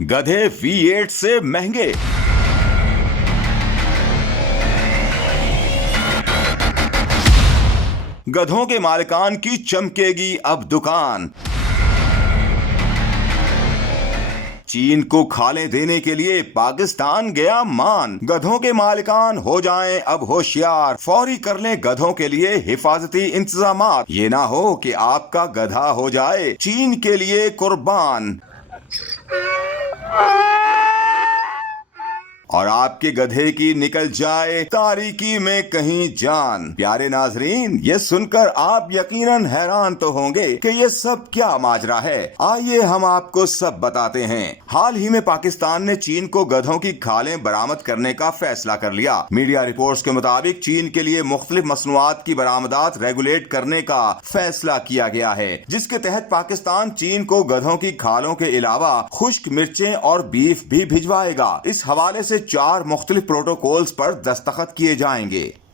गधे V8 से महंगे। गधों के मालिकान की चमकेगी अब दुकान। चीन को खाले देने के लिए पाकिस्तान गया मान। गधों के मालिकान हो जाएं अब होशियार, फौरी कर लें गधों के लिए हिफाजती इंतजामात। ये ना हो कि आपका गधा हो जाए चीन के लिए कुर्बान और आपके गधे की निकल जाए तारीकी में कहीं जान। प्यारे नाजरीन, ये सुनकर आप यकीनन हैरान तो होंगे कि ये सब क्या माजरा है। आइए हम आपको सब बताते हैं। हाल ही में पाकिस्तान ने चीन को गधों की खालें बरामद करने का फैसला कर लिया। मीडिया रिपोर्ट्स के मुताबिक चीन के लिए मुख्तलिफ मसनूआत की बरामदात रेगुलेट करने का फैसला किया गया है, जिसके तहत पाकिस्तान चीन को गधों की खालों के अलावा खुश्क मिर्चें और बीफ भी भिजवाएगा। इस हवाले से 4 मुख्तलिफ प्रोटोकॉल्स पर दस्तखत किए जाएंगे।